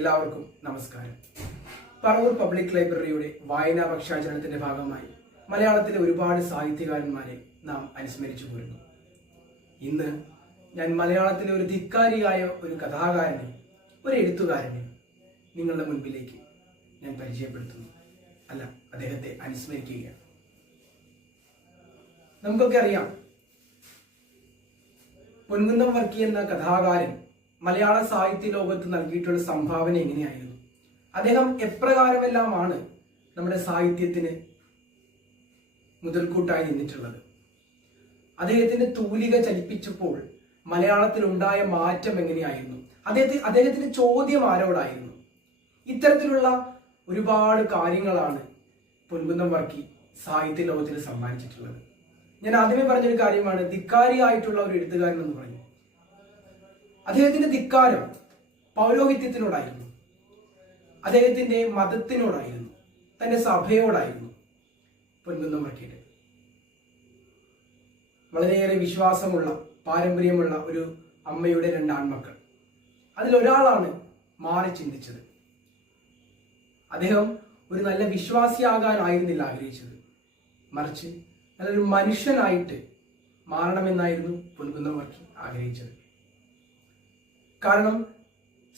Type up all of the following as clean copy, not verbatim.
എല്ലാവർക്കും നമസ്കാരം. പറവൂർ പബ്ലിക് ലൈബ്രറിയുടെ വായനാ പക്ഷാചരണത്തിന്റെ ഭാഗമായി മലയാളത്തിലെ ഒരുപാട് സാഹിത്യകാരന്മാരെ നാം അനുസ്മരിച്ചു പോരുന്നു. ഇന്ന് ഞാൻ മലയാളത്തിലെ ഒരു ധിക്കാരിയായ ഒരു കഥാകാരനെ, ഒരു എഴുത്തുകാരനെ നിങ്ങളുടെ മുൻപിലേക്ക് ഞാൻ പരിചയപ്പെടുത്തുന്നു. അല്ല, അദ്ദേഹത്തെ അനുസ്മരിക്കുകയാണ്. നമുക്കൊക്കെ അറിയാം, പൊൻകുന്നം വർക്കി എന്ന കഥാകാരൻ മലയാള സാഹിത്യ ലോകത്ത് നൽകിയിട്ടുള്ള സംഭാവന എങ്ങനെയായിരുന്നു, അദ്ദേഹം എപ്രകാരമെല്ലാമാണ് നമ്മുടെ സാഹിത്യത്തിന് മുതൽക്കൂട്ടായി നിന്നിട്ടുള്ളത്, അദ്ദേഹത്തിന്റെ തൂലിക ചലിപ്പിച്ചപ്പോൾ മലയാളത്തിൽ ഉണ്ടായ മാറ്റം എങ്ങനെയായിരുന്നു, അദ്ദേഹത്തിന്റെ ചോദ്യം ആരോടായിരുന്നു, ഇത്തരത്തിലുള്ള ഒരുപാട് കാര്യങ്ങളാണ് പൊൻകുന്നം വർക്കി സാഹിത്യ ലോകത്തിന് സമ്മാനിച്ചിട്ടുള്ളത്. ഞാൻ ആദ്യമേ പറഞ്ഞൊരു കാര്യമാണ് ധിക്കാരിയായിട്ടുള്ള ഒരു എഴുത്തുകാരൻ എന്ന് പറഞ്ഞു. അദ്ദേഹത്തിന്റെ ധിക്കാരം പൗരോഹിത്യത്തിനോടായിരുന്നു, അദ്ദേഹത്തിന്റെ മതത്തിനോടായിരുന്നു, തന്റെ സഭയോടായിരുന്നു. പൊൻകുന്നം വർക്കിയുടെ വളരെയേറെ വിശ്വാസമുള്ള, പാരമ്പര്യമുള്ള ഒരു അമ്മയുടെ 2 ആൺമക്കൾ, അതിലൊരാളാണ് മാറി ചിന്തിച്ചത്. അദ്ദേഹം ഒരു നല്ല വിശ്വാസിയാകാനായിരുന്നില്ല ആഗ്രഹിച്ചത്, മറിച്ച് നല്ലൊരു മനുഷ്യനായിട്ട് മാറണമെന്നായിരുന്നു പൊൻകുന്നം വർക്കി ആഗ്രഹിച്ചത്. കാരണം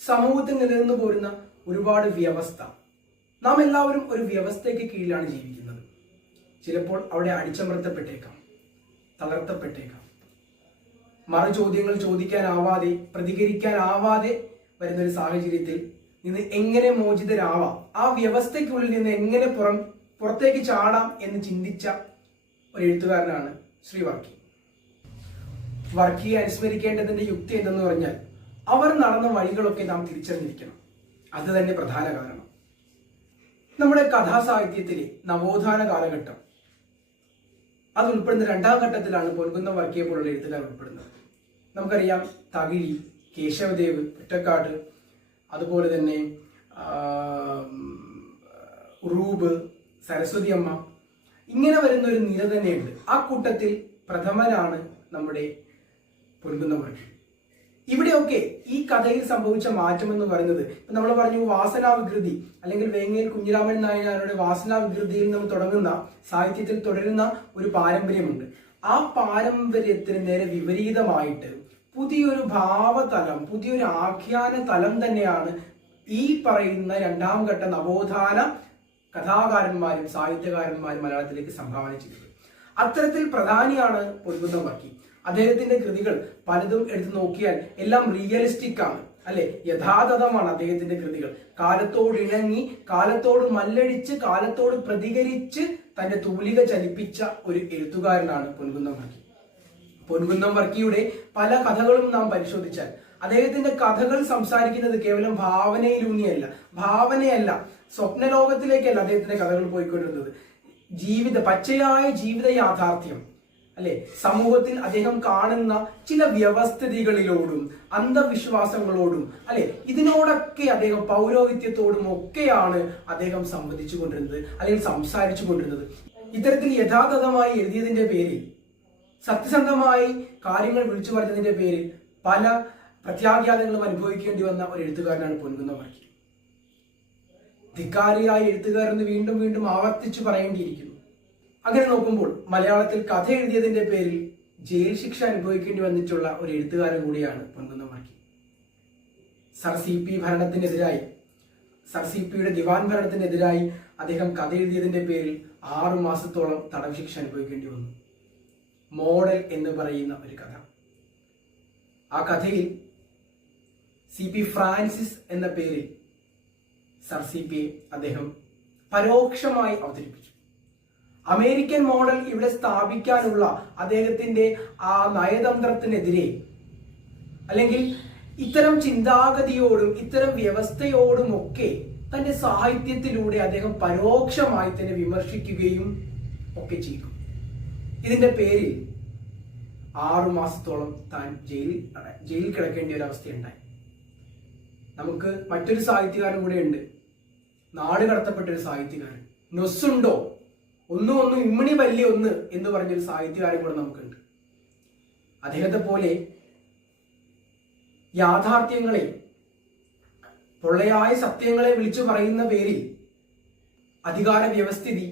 സമൂഹത്തിൽ നിലനിന്നു പോരുന്ന ഒരുപാട് വ്യവസ്ഥ, നാം എല്ലാവരും ഒരു വ്യവസ്ഥയ്ക്ക് കീഴിലാണ് ജീവിക്കുന്നത്. ചിലപ്പോൾ അവിടെ അടിച്ചമർത്തപ്പെട്ടേക്കാം, തളർത്തപ്പെട്ടേക്കാം, ചോദ്യങ്ങൾ ചോദിക്കാനാവാതെ, പ്രതികരിക്കാനാവാതെ വരുന്നൊരു സാഹചര്യത്തിൽ നിന്ന് എങ്ങനെ മോചിതരാവാം, ആ വ്യവസ്ഥയ്ക്കുള്ളിൽ നിന്ന് എങ്ങനെ പുറത്തേക്ക് ചാടാം എന്ന് ചിന്തിച്ച ഒരു എഴുത്തുകാരനാണ് ശ്രീ വർക്കി. വർക്കിയെ അനുസ്മരിക്കേണ്ടതിന്റെ യുക്തി എന്തെന്ന് പറഞ്ഞാൽ, അവർ നടന്ന വഴികളൊക്കെ നാം തിരിച്ചറിഞ്ഞിരിക്കണം. അത് തന്നെ പ്രധാന കാരണം. നമ്മുടെ കഥാസാഹിത്യത്തിലെ നവോത്ഥാന കാലഘട്ടം, അത് ഉൾപ്പെടുന്ന 2ാം ഘട്ടത്തിലാണ് പൊൻകുന്നം വർക്കിയെ പോലുള്ള എഴുത്തുകാർ ഉൾപ്പെടുന്നത്. നമുക്കറിയാം, തകിഴി, കേശവദേവ്, ഒറ്റക്കാട്, അതുപോലെ തന്നെ ഉറൂബ്, സരസ്വതി അമ്മ, ഇങ്ങനെ വരുന്ന ഒരു നിര തന്നെയുണ്ട്. ആ കൂട്ടത്തിൽ പ്രഥമനാണ് നമ്മുടെ പൊൻകുന്നം വർക്കി. ഇവിടെയൊക്കെ ഈ കഥയിൽ സംഭവിച്ച മാറ്റം എന്ന് പറയുന്നത്, ഇപ്പൊ നമ്മൾ പറഞ്ഞു വാസനാവികൃതി, അല്ലെങ്കിൽ വേങ്ങേൽ കുഞ്ഞിരാമൻ നായനാരുടെ വാസനാവികൃതിയിൽ നിന്ന് തുടങ്ങുന്ന സാഹിത്യത്തിൽ തുടരുന്ന ഒരു പാരമ്പര്യമുണ്ട്. ആ പാരമ്പര്യത്തിന് നേരെ വിപരീതമായിട്ട് പുതിയൊരു ഭാവതലം, പുതിയൊരു ആഖ്യാന തലം തന്നെയാണ് ഈ പറയുന്ന 2ാം ഘട്ട നവോത്ഥാന കഥാകാരന്മാരും സാഹിത്യകാരന്മാരും മലയാളത്തിലേക്ക് സംഭാവന ചെയ്തത്. അത്തരത്തിൽ പ്രധാനിയാണ് പൊൻകുന്നം വർക്കി. അദ്ദേഹത്തിന്റെ കൃതികൾ പലതും എടുത്തു നോക്കിയാൽ എല്ലാം റിയലിസ്റ്റിക് ആണ്, അല്ലെ, യഥാതഥമാണ് അദ്ദേഹത്തിന്റെ കൃതികൾ. കാലത്തോട് ഇണങ്ങി, കാലത്തോട് മല്ലടിച്ച്, കാലത്തോട് പ്രതികരിച്ച് തന്റെ തൂലിക ചലിപ്പിച്ച ഒരു എഴുത്തുകാരനാണ് പൊൻകുന്നം വർക്കി. പൊൻകുന്നം വർക്കിയുടെ പല കഥകളും നാം പരിശോധിച്ചാൽ അദ്ദേഹത്തിന്റെ കഥകൾ സംസാരിക്കുന്നത് കേവലം ഭാവനയല്ല, സ്വപ്നലോകത്തിലേക്കല്ല അദ്ദേഹത്തിന്റെ കഥകൾ പോയിക്കൊണ്ടിരുന്നത്. പച്ചയായ ജീവിത യാഥാർത്ഥ്യം, അല്ലെ, സമൂഹത്തിൽ അദ്ദേഹം കാണുന്ന ചില വ്യവസ്ഥിതികളിലോടും അന്ധവിശ്വാസങ്ങളോടും, അല്ലെ, ഇതിനോടൊക്കെ അദ്ദേഹം പൗരോഹിത്യത്തോടും ഒക്കെയാണ് അദ്ദേഹം സംവദിച്ചു കൊണ്ടിരുന്നത്, അല്ലെങ്കിൽ സംസാരിച്ചു കൊണ്ടിരുന്നത്. ഇത്തരത്തിൽ യഥാതഥമായി എഴുതിയതിന്റെ പേരിൽ, സത്യസന്ധമായി കാര്യങ്ങൾ വിളിച്ചു പറഞ്ഞതിന്റെ പേരിൽ പല പ്രത്യാഘാതങ്ങളും അനുഭവിക്കേണ്ടി വന്ന ഒരു എഴുത്തുകാരനാണ് പൊൻകുന്നം വർക്കി. ധിക്കാരിയായ എഴുത്തുകാരെന്ന് വീണ്ടും വീണ്ടും ആവർത്തിച്ചു പറയേണ്ടിയിരിക്കുന്നു. അങ്ങനെ നോക്കുമ്പോൾ മലയാളത്തിൽ കഥ എഴുതിയതിന്റെ പേരിൽ ജയിൽ ശിക്ഷ അനുഭവിക്കേണ്ടി വന്നിട്ടുള്ള ഒരു എഴുത്തുകാരൻ കൂടിയാണ് പൊൻകുന്നം വർക്കി. സർ സി പിയുടെ ദിവാൻ ഭരണത്തിനെതിരായി അദ്ദേഹം കഥ എഴുതിയതിന്റെ പേരിൽ 6 മാസത്തോളം തടവ് ശിക്ഷ അനുഭവിക്കേണ്ടി വന്നു. മോഡൽ എന്ന് പറയുന്ന ഒരു കഥ. ആ കഥയിൽ CP ഫ്രാൻസിസ് എന്ന പേരിൽ സർ CPയെ അദ്ദേഹം പരോക്ഷമായി അവതരിപ്പിച്ചു. അമേരിക്കൻ മോഡൽ ഇവിടെ സ്ഥാപിക്കാനുള്ള അദ്ദേഹത്തിന്റെ ആ നയതന്ത്രത്തിനെതിരെ, അല്ലെങ്കിൽ ഇത്തരം ചിന്താഗതിയോടും ഇത്തരം വ്യവസ്ഥയോടും ഒക്കെ തന്റെ സാഹിത്യത്തിലൂടെ അദ്ദേഹം പരോക്ഷമായി തന്നെ വിമർശിക്കുകയും ഒക്കെ ചെയ്തു. ഇതിന്റെ പേരിൽ 6 മാസത്തോളം താൻ ജയിലിൽ കിടക്കേണ്ട ഒരു അവസ്ഥയുണ്ടായി. നമുക്ക് മറ്റൊരു സാഹിത്യകാരൻ കൂടെ ഉണ്ട്, നാട് കടത്തപ്പെട്ട ഒരു സാഹിത്യകാരൻ, നൊസ്സുണ്ടോ ഒന്നും ഇമ്മണി വല്യ ഒന്ന് എന്ന് പറഞ്ഞൊരു സാഹിത്യകാരൻ കൂടെ നമുക്കുണ്ട്. അദ്ദേഹത്തെ പോലെ യാഥാർത്ഥ്യങ്ങളെ പൊള്ളയായ സത്യങ്ങളെ വിളിച്ചു പറയുന്ന പേരിൽ അധികാര വ്യവസ്ഥിതി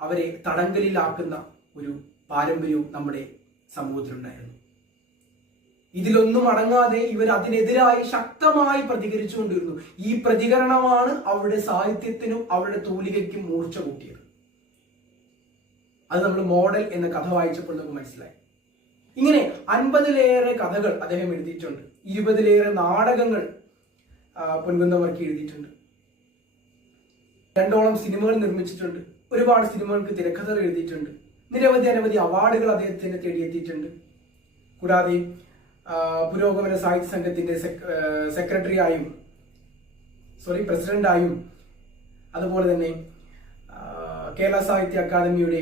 അവരെ തടങ്കലിലാക്കുന്ന ഒരു പാരമ്പര്യവും നമ്മുടെ സമൂഹത്തിലുണ്ടായിരുന്നു. ഇതിലൊന്നും അടങ്ങാതെ ഇവർ അതിനെതിരായി ശക്തമായി പ്രതികരിച്ചുകൊണ്ടിരുന്നു. ഈ പ്രതികരണമാണ് അവരുടെ സാഹിത്യത്തിനും അവരുടെ തൂലികയ്ക്കും മൂർച്ച കൂട്ടിയത്. അത് നമ്മൾ മോഡൽ എന്ന കഥ വായിച്ചപ്പോൾ നമുക്ക് മനസ്സിലായി. ഇങ്ങനെ 50-ലേറെ കഥകൾ അദ്ദേഹം എഴുതിയിട്ടുണ്ട്. 20-ലേറെ നാടകങ്ങൾ പൊൻകുന്നം വർക്കി എഴുതിയിട്ടുണ്ട്. 2ഓളം സിനിമകൾ നിർമ്മിച്ചിട്ടുണ്ട്. ഒരുപാട് സിനിമകൾക്ക് തിരക്കഥകൾ എഴുതിയിട്ടുണ്ട്. നിരവധി അവാർഡുകൾ അദ്ദേഹത്തിന് തേടിയെത്തിയിട്ടുണ്ട്. കൂടാതെ പുരോഗമന സാഹിത്യ സംഘത്തിന്റെ പ്രസിഡന്റായും അതുപോലെ തന്നെ കേരള സാഹിത്യ അക്കാദമിയുടെ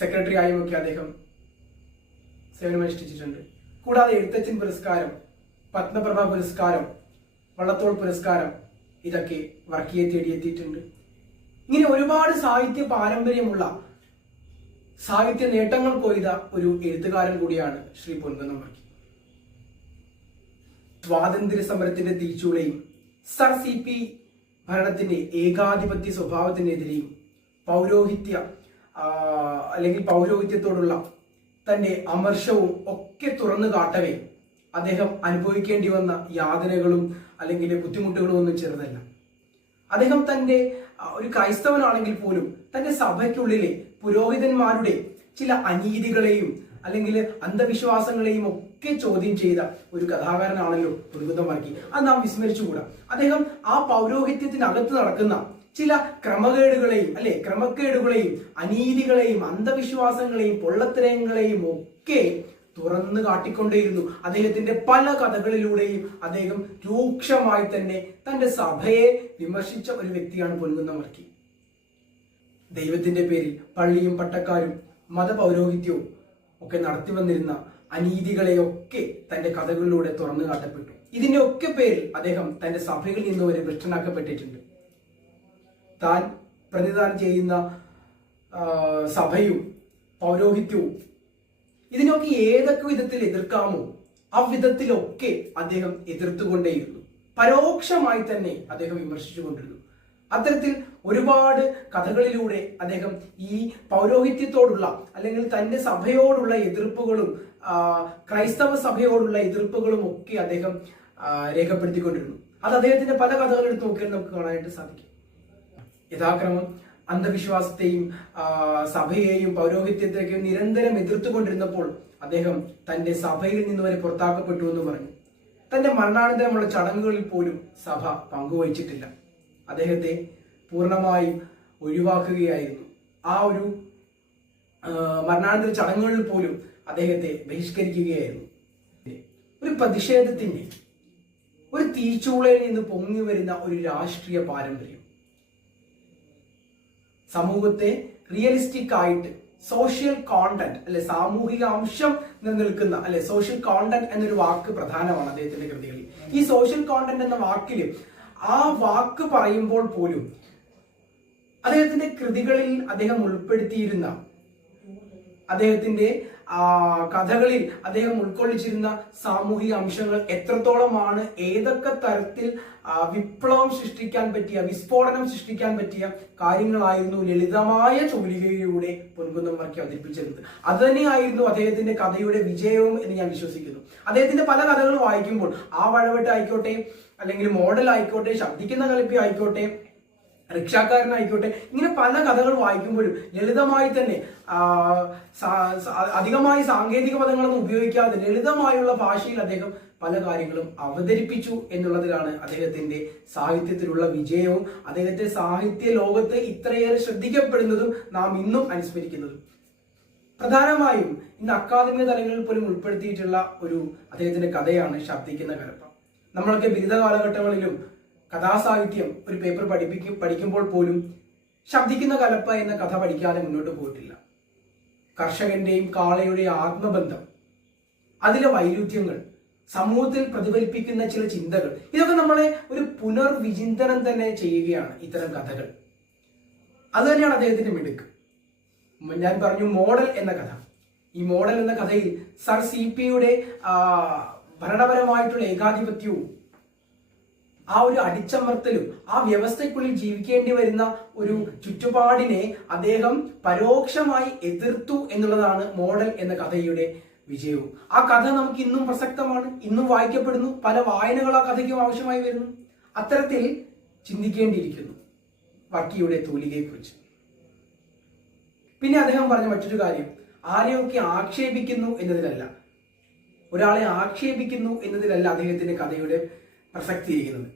സെക്രട്ടറി ആയും ഒക്കെ അദ്ദേഹം സേവനമനുഷ്ഠിച്ചിട്ടുണ്ട്. കൂടാതെ എഴുത്തച്ഛൻ പുരസ്കാരം, പത്മപ്രഭ പുരസ്കാരം, വള്ളത്തോൾ പുരസ്കാരം ഇതൊക്കെ വർക്കിയെ തേടിയെത്തിയിട്ടുണ്ട്. ഇങ്ങനെ ഒരുപാട് സാഹിത്യ പാരമ്പര്യമുള്ള, സാഹിത്യ നേട്ടങ്ങൾ കൊയ്ത ഒരു എഴുത്തുകാരൻ കൂടിയാണ് ശ്രീ പൊൻകുന്നം വർക്കി. സ്വാതന്ത്ര്യ സമരത്തിന്റെ തിരിച്ചുളയും സർ CP ഭരണത്തിന്റെ ഏകാധിപത്യ സ്വഭാവത്തിനെതിരെയും പൗരോഹിത്യത്തോടുള്ള തന്റെ അമർഷവും ഒക്കെ തുറന്നു കാട്ടവേ അദ്ദേഹം അനുഭവിക്കേണ്ടി വന്ന യാതനകളും അല്ലെങ്കിൽ ബുദ്ധിമുട്ടുകളും ഒന്നും ചെറുതല്ല. അദ്ദേഹം തന്റെ ഒരു ക്രൈസ്തവനാണെങ്കിൽ പോലും തന്റെ സഭയ്ക്കുള്ളിലെ പുരോഹിതന്മാരുടെ ചില അനീതികളെയും അല്ലെങ്കിൽ അന്ധവിശ്വാസങ്ങളെയും ഒക്കെ ചോദ്യം ചെയ്ത ഒരു കഥാകാരനാണല്ലോ പൊൻകുന്നം വർക്കി. അത് നാം വിസ്മരിച്ചുകൂടാ. അദ്ദേഹം ആ പൗരോഹിത്യത്തിനകത്ത് നടക്കുന്ന ചില ക്രമക്കേടുകളെയും അനീതികളെയും അന്ധവിശ്വാസങ്ങളെയും പൊള്ളത്തരങ്ങളെയും ഒക്കെ തുറന്നു കാട്ടിക്കൊണ്ടേയിരുന്നു. അദ്ദേഹത്തിന്റെ പല കഥകളിലൂടെയും അദ്ദേഹം രൂക്ഷമായി തന്നെ തന്റെ സഭയെ വിമർശിച്ച ഒരു വ്യക്തിയാണ് പൊൻകുന്നം വർക്കി. ദൈവത്തിന്റെ പേരിൽ പള്ളിയും പട്ടക്കാരും മതപൗരോഹിത്യവും ഒക്കെ നടത്തി വന്നിരുന്ന അനീതികളെയൊക്കെ തന്റെ കഥകളിലൂടെ തുറന്നു കാട്ടപ്പെട്ടു. ഇതിന്റെ ഒക്കെ പേരിൽ അദ്ദേഹം തന്റെ സഭയിൽ നിന്ന് വരെ ഭ്രഷ്ടനാക്കപ്പെട്ടിട്ടുണ്ട്. താൻ പ്രതിദാനം ചെയ്യുന്ന സഭയും പൗരോഹിത്യവും ഇതിനൊക്കെ ഏതൊക്കെ വിധത്തിൽ എതിർക്കാമോ ആ വിധത്തിലൊക്കെ അദ്ദേഹം എതിർത്തുകൊണ്ടേയിരുന്നു. പരോക്ഷമായി തന്നെ അദ്ദേഹം വിമർശിച്ചുകൊണ്ടിരുന്നു. അത്തരത്തിൽ ഒരുപാട് കഥകളിലൂടെ അദ്ദേഹം ഈ പൗരോഹിത്യത്തോടുള്ള അല്ലെങ്കിൽ തന്റെ സഭയോടുള്ള എതിർപ്പുകളും ക്രൈസ്തവ സഭയോടുള്ള എതിർപ്പുകളും ഒക്കെ അദ്ദേഹം രേഖപ്പെടുത്തിക്കൊണ്ടിരുന്നു. അത് അദ്ദേഹത്തിന്റെ പല കഥകൾ എടുത്ത് നോക്കിയാൽ നമുക്ക് കാണാനായിട്ട് സാധിക്കും. യഥാക്രമം അന്ധവിശ്വാസത്തെയും സഭയെയും പൗരോഹിത്യത്തെയും നിരന്തരം എതിർത്തുകൊണ്ടിരുന്നപ്പോൾ അദ്ദേഹം തന്റെ സഭയിൽ നിന്ന് വരെ പുറത്താക്കപ്പെട്ടു എന്ന് പറഞ്ഞു. തന്റെ മരണാനന്തരമുള്ള ചടങ്ങുകളിൽ പോലും സഭ പങ്കുവഹിച്ചിട്ടില്ല. അദ്ദേഹത്തെ പൂർണ്ണമായും ഒഴിവാക്കുകയായിരുന്നു. ആ ഒരു മരണാനന്തര ചടങ്ങുകളിൽ പോലും അദ്ദേഹത്തെ ബഹിഷ്കരിക്കുകയായിരുന്നു. ഒരു പ്രതിഷേധത്തിന്റെ ഒരു തീച്ചൂളയിൽ നിന്ന് പൊങ്ങി വരുന്ന ഒരു രാഷ്ട്രീയ പാരമ്പര്യം സമൂഹത്തെ റിയലിസ്റ്റിക് ആയിട്ട് സോഷ്യൽ കോണ്ടന്റ് അല്ലെ സാമൂഹിക അംശം നിലനിൽക്കുന്ന അല്ലെ സോഷ്യൽ കോണ്ടന്റ് എന്നൊരു വാക്ക് പ്രധാനമാണ് അദ്ദേഹത്തിന്റെ കൃതികളിൽ. ഈ സോഷ്യൽ കോണ്ടന്റ് എന്ന വാക്കില് ആ വാക്ക് പറയുമ്പോൾ പോലും അദ്ദേഹത്തിന്റെ കൃതികളിൽ അദ്ദേഹം ഉൾപ്പെടുത്തിയിരുന്ന അദ്ദേഹത്തിന്റെ കഥകളിൽ അദ്ദേഹം ഉൾക്കൊള്ളിച്ചിരുന്ന സാമൂഹിക അംശങ്ങൾ എത്രത്തോളമാണ്, ഏതൊക്കെ തരത്തിൽ വിപ്ലവം സൃഷ്ടിക്കാൻ പറ്റിയ, വിസ്ഫോടനം സൃഷ്ടിക്കാൻ പറ്റിയ കാര്യങ്ങളായിരുന്നു ലളിതമായ ചൂലികയിലൂടെ പൊൻകുന്നം വർക്കി അവതരിപ്പിച്ചിരുന്നത്. അത് തന്നെയായിരുന്നു അദ്ദേഹത്തിന്റെ കഥയുടെ വിജയവും എന്ന് ഞാൻ വിശ്വസിക്കുന്നു. അദ്ദേഹത്തിന്റെ പല കഥകൾ വായിക്കുമ്പോൾ ആ വഴവട്ട് ആയിക്കോട്ടെ, അല്ലെങ്കിൽ മോഡൽ ആയിക്കോട്ടെ, ശബ്ദിക്കുന്ന കളിപ്പി ആയിക്കോട്ടെ, റിക്ഷാക്കാരനായിക്കോട്ടെ, ഇങ്ങനെ പല കഥകൾ വായിക്കുമ്പോഴും ലളിതമായി തന്നെ അധികമായി സാങ്കേതിക പദങ്ങളൊന്നും ഉപയോഗിക്കാതെ ലളിതമായുള്ള ഭാഷയിൽ അദ്ദേഹം പല കാര്യങ്ങളും അവതരിപ്പിച്ചു എന്നുള്ളതിലാണ് അദ്ദേഹത്തിന്റെ സാഹിത്യത്തിലുള്ള വിജയവും അദ്ദേഹത്തെ സാഹിത്യ ലോകത്ത് ഇത്രയേറെ ശ്രദ്ധിക്കപ്പെടുന്നതും നാം ഇന്നും അനുസ്മരിക്കുന്നതും. പ്രധാനമായും ഇന്ന് അക്കാദമിക തലങ്ങളിൽ പോലും ഉൾപ്പെടുത്തിയിട്ടുള്ള ഒരു അദ്ദേഹത്തിന്റെ കഥയാണ് ശബ്ദിക്കുന്ന കലപ്പ. നമ്മളൊക്കെ ബിരുദ കാലഘട്ടങ്ങളിലും കഥാസാഹിത്യം ഒരു പേപ്പർ പഠിക്കുമ്പോൾ പോലും ശബ്ദിക്കുന്ന കലപ്പ എന്ന കഥ പഠിക്കാതെ മുന്നോട്ട് പോയിട്ടില്ല. കർഷകന്റെയും കാളയുടെയും ആത്മബന്ധം, അതിലെ വൈരുദ്ധ്യങ്ങൾ, സമൂഹത്തിൽ പ്രതിഫലിപ്പിക്കുന്ന ചില ചിന്തകൾ, ഇതൊക്കെ നമ്മളെ ഒരു പുനർവിചിന്തനം തന്നെ ചെയ്യുകയാണ് ഇത്തരം കഥകൾ. അത് തന്നെയാണ് അദ്ദേഹത്തിന്റെ മിടുക്ക്. ഞാൻ പറഞ്ഞു മോഡൽ എന്ന കഥ. ഈ മോഡൽ എന്ന കഥയിൽ സർ CP യുടെ ഭരണപരമായിട്ടുള്ള ഏകാധിപത്യവും ആ ഒരു അടിച്ചമർത്തലും ആ വ്യവസ്ഥയ്ക്കുള്ളിൽ ജീവിക്കേണ്ടി വരുന്ന ഒരു ചുറ്റുപാടിനെ അദ്ദേഹം പരോക്ഷമായി എതിർത്തു എന്നുള്ളതാണ് മോഡൽ എന്ന കഥയുടെ വിജയവും. ആ കഥ നമുക്ക് ഇന്നും പ്രസക്തമാണ്, ഇന്നും വായിക്കപ്പെടുന്നു, പല വായനകൾ ആ കഥയ്ക്കും ആവശ്യമായി വരുന്നു. അത്തരത്തിൽ ചിന്തിക്കേണ്ടിയിരിക്കുന്നു വർക്കിയുടെ തൂലികയെക്കുറിച്ച്. പിന്നെ അദ്ദേഹം പറഞ്ഞ മറ്റൊരു കാര്യം, ആരെയൊക്കെ ആക്ഷേപിക്കുന്നു എന്നതിലല്ല, ഒരാളെ ആക്ഷേപിക്കുന്നു എന്നതിലല്ല അദ്ദേഹത്തിന്റെ കഥയുടെ പ്രസക്തി ഇരിക്കുന്നത്.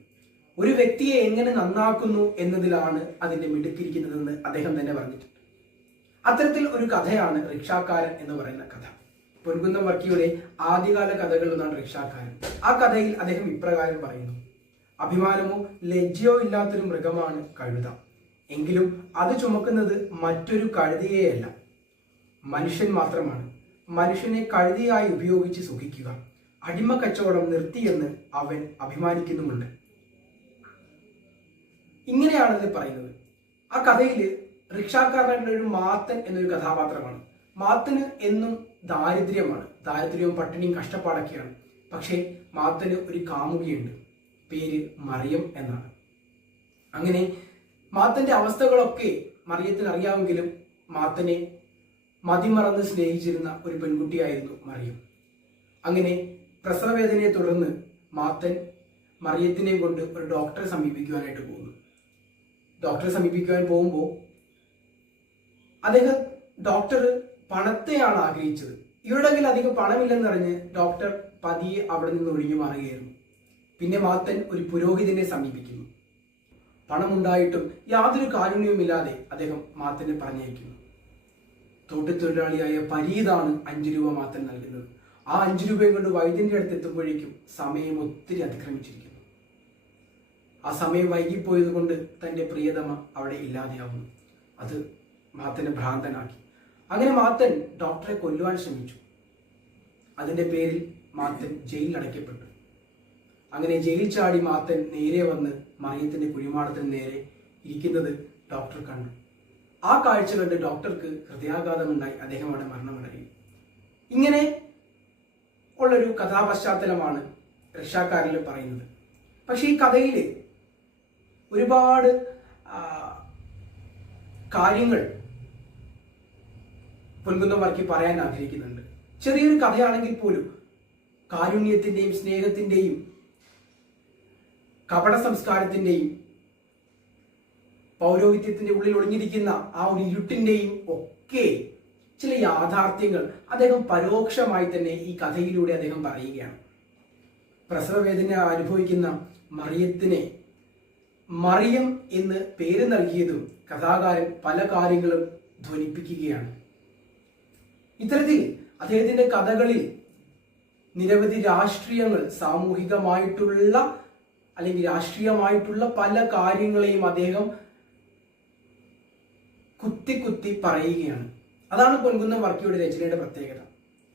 ഒരു വ്യക്തിയെ എങ്ങനെ നന്നാക്കുന്നു എന്നതിലാണ് അതിന്റെ മിടുക്കിരിക്കുന്നതെന്ന് അദ്ദേഹം തന്നെ പറഞ്ഞിട്ടുണ്ട്. അത്തരത്തിൽ ഒരു കഥയാണ് റിക്ഷാക്കാരൻ എന്ന് പറയുന്ന കഥ. പൊൻകുന്നം വർക്കിയുടെ ആദ്യകാല കഥകളിൽ ഒന്നാണ് റിക്ഷാക്കാരൻ. ആ കഥയിൽ അദ്ദേഹം ഇപ്രകാരം പറയുന്നു: അഭിമാനമോ ലജ്ജയോ ഇല്ലാത്തൊരു മൃഗമാണ് കഴുത. എങ്കിലും അത് ചുമക്കുന്നത് മറ്റൊരു കഴുതയെയല്ല, മനുഷ്യൻ മാത്രമാണ്. മനുഷ്യനെ കഴുതയായി ഉപയോഗിച്ച് സുഖിക്കുക. അടിമ കച്ചവടം നിർത്തിയെന്ന് അവൻ അഭിമാനിക്കുന്നുമുണ്ട്. ഇങ്ങനെയാണ് ഇത് പറയുന്നത്. ആ കഥയിൽ റിക്ഷാക്കാരനായിട്ടുള്ള ഒരു മാത്തൻ എന്നൊരു കഥാപാത്രമാണ്. മാത്തന് എന്നും ദാരിദ്ര്യമാണ്, ദാരിദ്ര്യവും പട്ടിണിയും കഷ്ടപ്പാടൊക്കെയാണ്. പക്ഷേ മാത്തന് ഒരു കാമുകിയുണ്ട്, പേര് മറിയം എന്നാണ്. അങ്ങനെ മാത്തന്റെ അവസ്ഥകളൊക്കെ മറിയത്തിന് അറിയാമെങ്കിലും മാത്തനെ മതിമറന്ന് സ്നേഹിച്ചിരുന്ന ഒരു പെൺകുട്ടിയായിരുന്നു മറിയം. അങ്ങനെ പ്രസവവേദനയെ തുടർന്ന് മാത്തൻ മറിയത്തിനെ കൊണ്ട് ഒരു ഡോക്ടറെ സമീപിക്കുവാനായിട്ട് പോകുന്നു. ഡോക്ടറെ സമീപിക്കുവാൻ പോകുമ്പോൾ അദ്ദേഹം ഡോക്ടർ പണത്തെയാണ് ആഗ്രഹിച്ചത്. ഇവരുടെ കയ്യിൽ അധികം പണമില്ലെന്നറിഞ്ഞ് ഡോക്ടർ പതിയെ അവിടെ നിന്ന് ഒഴിഞ്ഞു മാറുകയായിരുന്നു. പിന്നെ മാത്തൻ ഒരു പുരോഹിതനെ സമീപിക്കുന്നു. പണമുണ്ടായിട്ടും യാതൊരു കാരുണ്യവുമില്ലാതെ അദ്ദേഹം മാത്തനെ പറഞ്ഞയക്കുന്നു. തോട്ടത്തൊഴിലാളിയായ പരീതാണ് 5 രൂപ മാത്തൻ നൽകുന്നത്. ആ 5 രൂപയും കൊണ്ട് വൈദ്യന്റെ അടുത്ത് എത്തുമ്പോഴേക്കും സമയം ഒത്തിരി അതിക്രമിച്ചിരിക്കുന്നു. ആ സമയം വൈകിപ്പോയത് കൊണ്ട് തന്റെ പ്രിയതമ അവിടെ ഇല്ലാതെയാവുന്നു. അത് മാത്തനെ ഭ്രാന്തനാക്കി. അങ്ങനെ മാത്തൻ ഡോക്ടറെ കൊല്ലുവാൻ ശ്രമിച്ചു. അതിന്റെ പേരിൽ മാത്തൻ ജയിലിൽ അടയ്ക്കപ്പെട്ടു. അങ്ങനെ ജയിൽ ചാടി മാത്തൻ നേരെ വന്ന് മറിയത്തിന്റെ കുഴിമാടത്തിന് നേരെ ഇരിക്കുന്നത് ഡോക്ടർ കണ്ടു. ആ കാഴ്ച കണ്ട് ഡോക്ടർക്ക് ഹൃദയാഘാതമുണ്ടായി. അദ്ദേഹം അവിടെ മരണമടയും. ഇങ്ങനെ ഉള്ളൊരു കഥാപശ്ചാത്തലമാണ് റിക്ഷാക്കാരനിൽ പറയുന്നത്. പക്ഷെ ഈ കഥയിൽ ഒരുപാട് കാര്യങ്ങൾ പൊൻകുന്നം വർക്കി പറയാൻ ആഗ്രഹിക്കുന്നുണ്ട്. ചെറിയൊരു കഥയാണെങ്കിൽ പോലും കാരുണ്യത്തിന്റെയും സ്നേഹത്തിന്റെയും കപട സംസ്കാരത്തിന്റെയും പൗരോഹിത്യത്തിന്റെ ഉള്ളിൽ ഒളിഞ്ഞിരിക്കുന്ന ആ ഒരു ഇരുട്ടിന്റെയും ഒക്കെ ചില യാഥാർത്ഥ്യങ്ങൾ അദ്ദേഹം പരോക്ഷമായി തന്നെ ഈ കഥയിലൂടെ അദ്ദേഹം പറയുകയാണ്. പ്രസവവേദന അനുഭവിക്കുന്ന മറിയത്തിനെ മറിയം എന്ന് പേര് നൽകിയതും കഥാകാരൻ പല കാര്യങ്ങളും ധ്വനിപ്പിക്കുകയാണ്. ഇത്തരത്തിൽ അദ്ദേഹത്തിന്റെ കഥകളിൽ നിരവധി രാഷ്ട്രീയങ്ങൾ, സാമൂഹികമായിട്ടുള്ള അല്ലെങ്കിൽ രാഷ്ട്രീയമായിട്ടുള്ള പല കാര്യങ്ങളെയും അദ്ദേഹം കുത്തി പറയുകയാണ്. അതാണ് പൊൻകുന്നം വർക്കിയുടെ രചനയുടെ പ്രത്യേകത.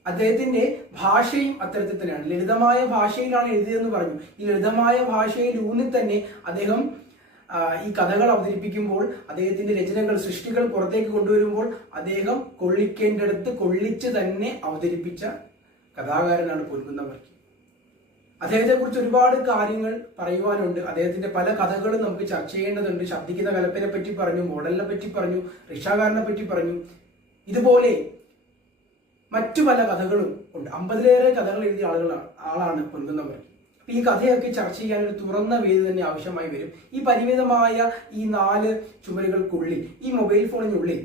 അദ്ദേഹത്തിന്റെ ഭാഷയും അത്തരത്തിൽ തന്നെയാണ്. ലളിതമായ ഭാഷയിലാണ് എഴുതിയതെന്ന് പറഞ്ഞു. ഈ ലളിതമായ ഭാഷയിൽ ഊന്നി തന്നെ അദ്ദേഹം ഈ കഥകൾ അവതരിപ്പിക്കുമ്പോൾ, അദ്ദേഹത്തിന്റെ രചനകൾ, സൃഷ്ടികൾ പുറത്തേക്ക് കൊണ്ടുവരുമ്പോൾ അദ്ദേഹം കൊള്ളിക്കേണ്ടടുത്ത് കൊള്ളിച്ച് തന്നെ അവതരിപ്പിച്ച കഥാകാരനാണ് പൊൻകുന്നം വർക്കി. അദ്ദേഹത്തെ കുറിച്ച് ഒരുപാട് കാര്യങ്ങൾ പറയുവാനുണ്ട്. അദ്ദേഹത്തിന്റെ പല കഥകളും നമുക്ക് ചർച്ച ചെയ്യേണ്ടതുണ്ട്. ശബ്ദിക്കുന്ന കലപ്പിനെ പറ്റി പറഞ്ഞു, മോഡലിനെ പറ്റി പറഞ്ഞു, റിക്ഷാകാരനെ പറ്റി പറഞ്ഞു. ഇതുപോലെ മറ്റു പല കഥകളും ഉണ്ട്. 50-ലേറെ കഥകൾ എഴുതിയ ആളാണ് പൊൻകുന്നം വർക്കി. ഈ കഥയൊക്കെ ചർച്ച ചെയ്യാൻ ഒരു തുറന്ന വേദി തന്നെ ആവശ്യമായി വരും. ഈ പരിമിതമായ ഈ 4 ചുമരുകൾക്കുള്ളിൽ, ഈ മൊബൈൽ ഫോണിനുള്ളിൽ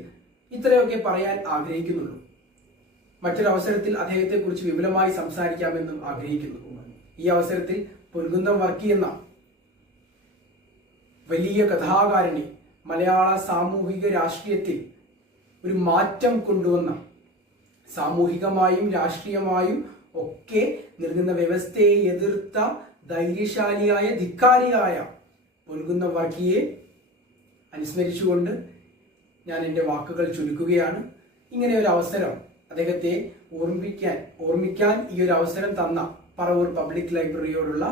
ഇത്രയൊക്കെ പറയാൻ ആഗ്രഹിക്കുന്നുള്ളൂ. മറ്റൊരവസരത്തിൽ അദ്ദേഹത്തെ കുറിച്ച് വിപുലമായി സംസാരിക്കാമെന്നും ആഗ്രഹിക്കുന്നു. ഈ അവസരത്തിൽ പൊൻകുന്നം വർക്കി എന്ന വലിയ കഥാകാരനെ, മലയാള സാമൂഹിക രാഷ്ട്രീയത്തിൽ ഒരു മാറ്റം കൊണ്ടുവന്ന, സാമൂഹികമായും രാഷ്ട്രീയമായും ഒക്കെ നിലനിന്ന വ്യവസ്ഥയെ എതിർത്ത ധൈര്യശാലിയായ, ധിക്കാരിയായ പൊൻകുന്നം വർക്കിയെ അനുസ്മരിച്ചുകൊണ്ട് ഞാൻ എൻ്റെ വാക്കുകൾ ചുരുക്കുകയാണ്. ഇങ്ങനെ ഒരു അവസരം അദ്ദേഹത്തെ ഓർമ്മിക്കാൻ ഈ ഒരു അവസരം തന്ന പറവൂർ പബ്ലിക് ലൈബ്രറിയോടുള്ള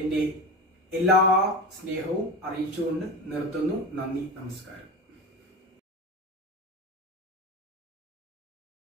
എൻ്റെ എല്ലാ സ്നേഹവും അറിയിച്ചുകൊണ്ട് നിർത്തുന്നു. നന്ദി, നമസ്കാരം.